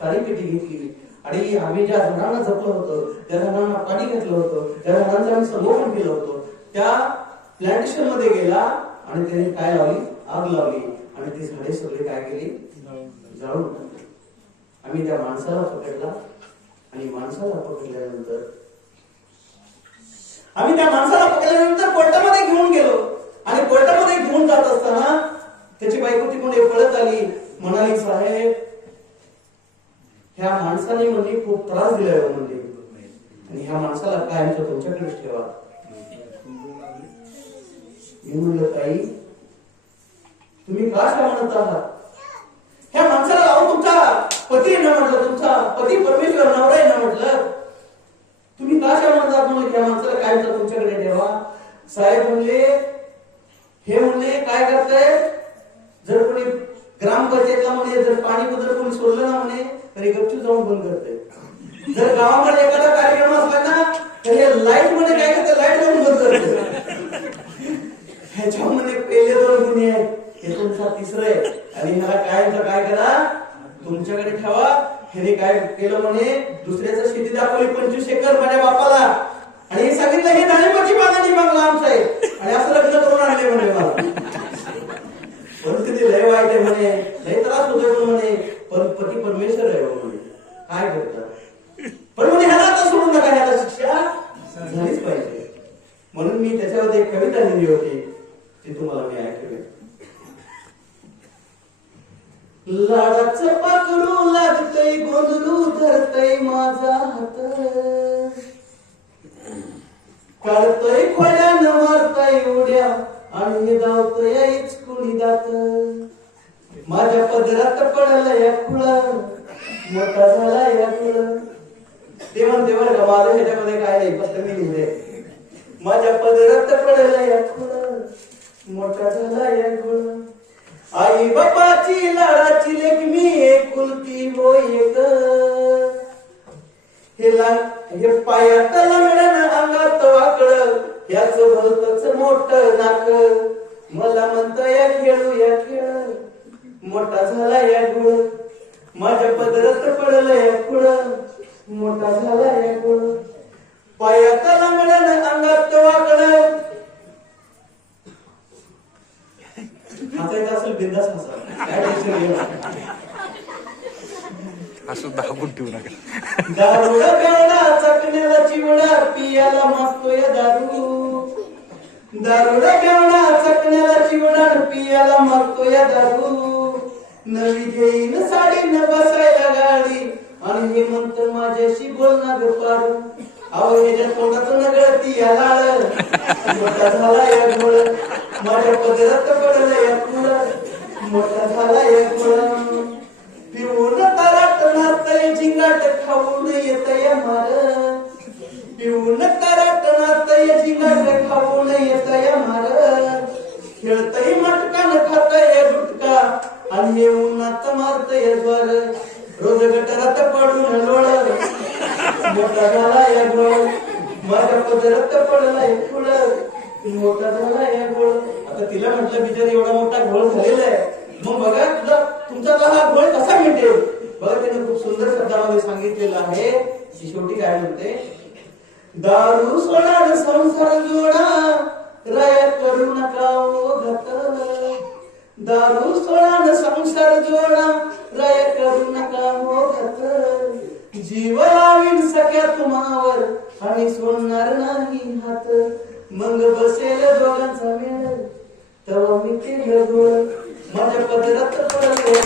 काळी पेटी घेतली आणि आम्ही ज्या झाडांना जपलं होतं त्या झाडांना पाणी घातलं होतं त्या झाडांचं आम्ही संगोपन केलं होतं. त्या प्लांटेशनमध्ये गेला आणि त्याने काय लावली? आग लावली. आणि ती झाडे सगळे काय केली? जाळून टाकली. आम्ही त्या माणसाला पकडला. आणि माणसाला पकडल्यानंतर आम्ही त्या माणसाला पकडल्यानंतर कोर्टामध्ये घेऊन गेलो. आणि कोर्टामध्ये घेऊन जात असताना त्याची बायको तिकडे पळत आली. म्हणाली साहेब ह्या माणसाने म्हणजे खूप त्रास दिलाय हो म्हणजे. आणि ह्या माणसाला कायमचं तुमच्याकडेच ठेवा. मी म्हणलं ताई तुम्ही का म्हणत आहात? ह्या माणसाला अहो तुमचा पती ना म्हटलं तुमचा पती परमेश्वर नवरा आहे ना म्हटलं. तुम्ही का म्हणत आहात म्हणलं ह्या माणसाला कायमचं तुमच्याकडे ठेवा? साहेब म्हणले हे म्हणले काय करताय? ग्रामपंचायतला म्हणे जर पाणी जर कोणी सोडलं ना म्हणे तरी गपचूप जाऊन बंद करते जर गावामध्ये एखादा कार्यक्रम असला ना तर हे लाइटमध्ये काय करते लाइट जाऊन बंद करते ह्याच्यामध्ये पहिले दोन गुन्हे आहेत. हे तुमचा तिसरं आहे. आणि ह्याला काय काय करा तुमच्याकडे ठेवा. ह्याने काय केलं म्हणे दुसऱ्याचं शेती दाखवली पंचवीस एकर माझ्या बापाला. आणि सांगितलं हे दाणेमाची बागाची बांगला आमचा आहे आणि असं लग्न करून आणले म्हणे मला परिस्थिती लय वाईट आहे म्हणे लय त्रास होतोय पण म्हणे पण पती परमेश्वर आहे हो म्हणे काय करतात पण म्हणजे ह्याला आता सोडू नका ह्याला शिक्षा झालीच पाहिजे. म्हणून मी त्याच्यावर एक कविता लिहिली होती. ती तुम्हाला मी ऐकली. लाडाच पाकरू लागतय गोंधळू धरतय माझा हात. काढतय खोड्यानं मारताय उड्या आणि धावतय कुणी दात. माझ्या पदरात पडलंय या खुळा मोठा झाला या खुळा ते म्हणते बरं का माझं ह्याच्यामध्ये काय नाही फक्त मी लिहिले माझ्या पदरात पडला या खुळा मोठा झाला या गुण आई बापाची लाडाची लेख मी एकुलती होय हे ला हे पायात लंगडन अंगात वाकड याच भलतच मोठ नाक. मला म्हणता या खेळू या खेळ. मोठा झाला या गुळ माझ्या पदरात पडला या खुळ मोठा झाला या गुळ पायात लंगडन अंगात वाकड. हसायचं असेल बिंदास हसा काय टेन्शन घेऊ नका. हा सुद्धा हाकून ठेवू नका. दारुडा चकण्याला चिवडा पियाला मागतोय दारू. दारुडा प्याला चकण्याला चिवडा पियाला मागतोय दारू. नवी घेईन साडी न बसायला गाडी. आणि हे म्हणत माझ्याशी बोलणार पारू अहो ह्याच्या तोंडातून गळती या लाड. मोठा झाला या गोळ माझ्या पदरात पडलं या कुळ. मोठा झाला या कुळ पिऊन कराट नातय जिंगाट खाऊन येतय मार मोठा झाला या गोळ माझ्या पदरात पडला एक फुळ मोठा झाला या गोळ आता तिला म्हटलं बिचारी एवढा मोठा घोळ झालेला आहे. मग बघा तुझा तुमचा हा घोळ कसा मिटेल? बघा त्याने खूप सुंदर शब्दामध्ये सांगितलेलं आहे. ती शेवटी काय म्हणते? दारू सोडा संसार जोडा. राया करू नका ओ दारू सोडा संसार जोडा. राया करू नका जीवन मावर आणि सोडणार नाही हात. मग बसेल दोघांचा मेळ. तेव्हा मी ते घडवळ. माझ्या पदरात पडले